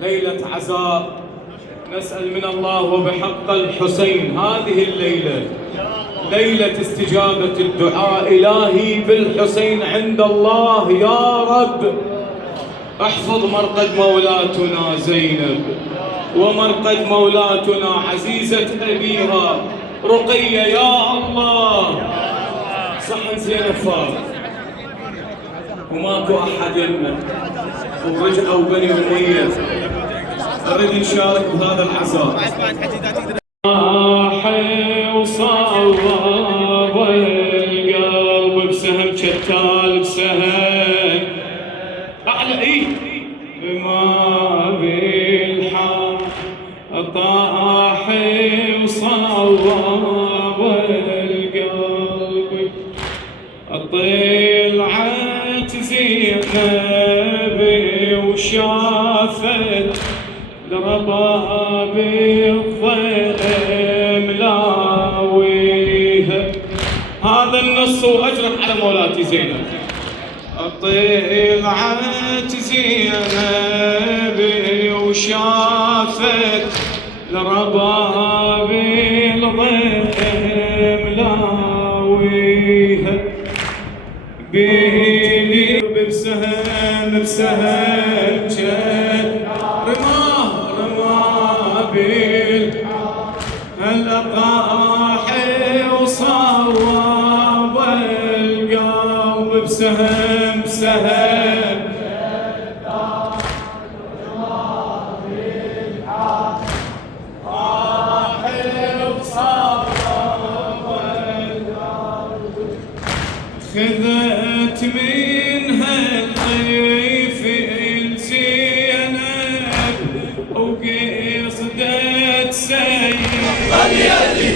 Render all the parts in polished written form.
ليلة عزاء، نسأل من الله وبحق الحسين هذه الليلة ليلة استجابة الدعاء. إلهي بالحسين عند الله يا رب، احفظ مرقد مولاتنا زينب ومرقد مولاتنا عزيزة أبيها رقية يا الله. صحن زينب فاض وماكو أحد يمنا، ورجعوا بني أمية. أريد نشارك بهذا العزاء. وصوب القلب بسهم شتال بسهم أعلى إيه ما بالحق طاح وصوب القلب طلعت زينب وشافت لرباب الظلم لاويها. هذا النص واجرك على مولاتي زينب. طلعت زينب وشافت لرباب الظلم لاويها. بيدي بسهم جد رماه هالقاحي وصوب القلب بسهم خذت منها الضيف الزينب وقصدت سيد اليدي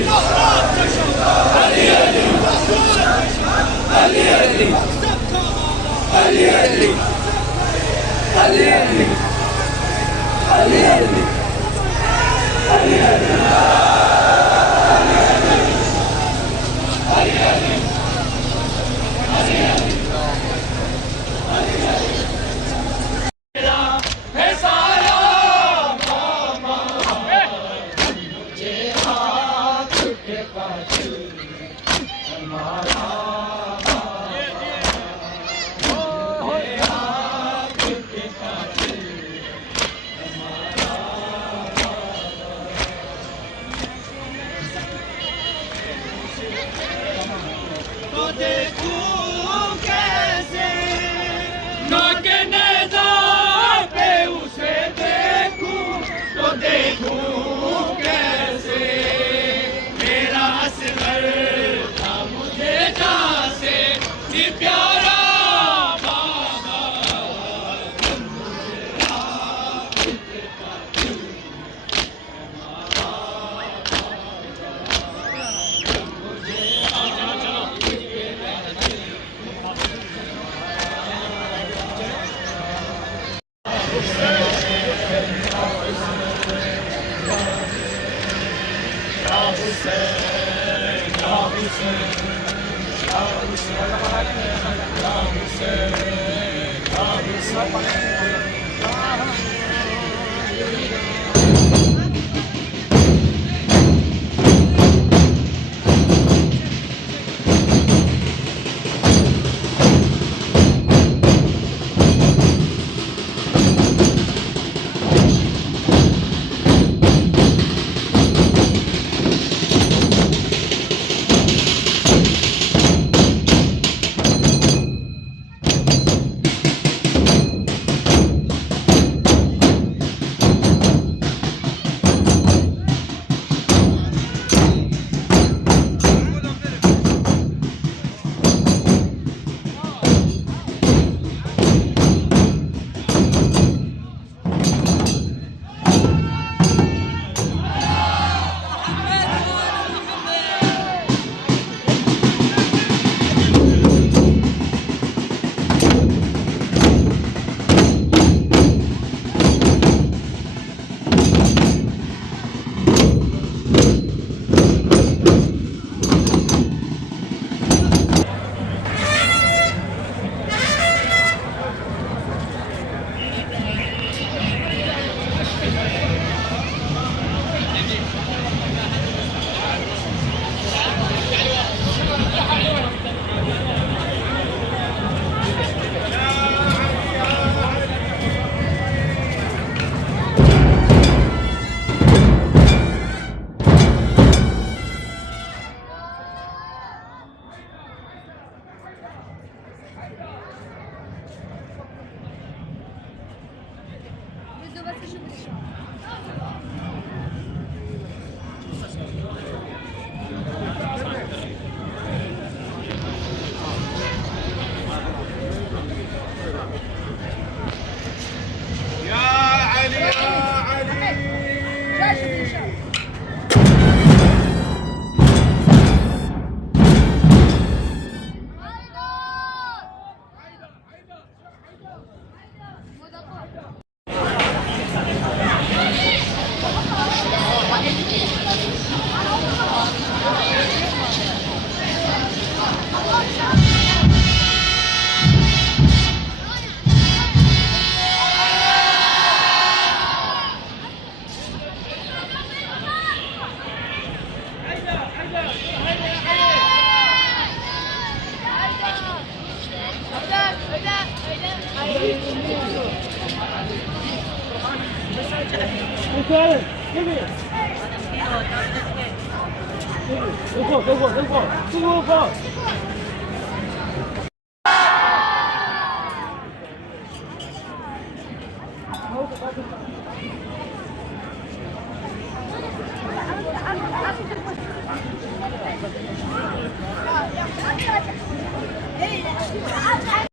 等会，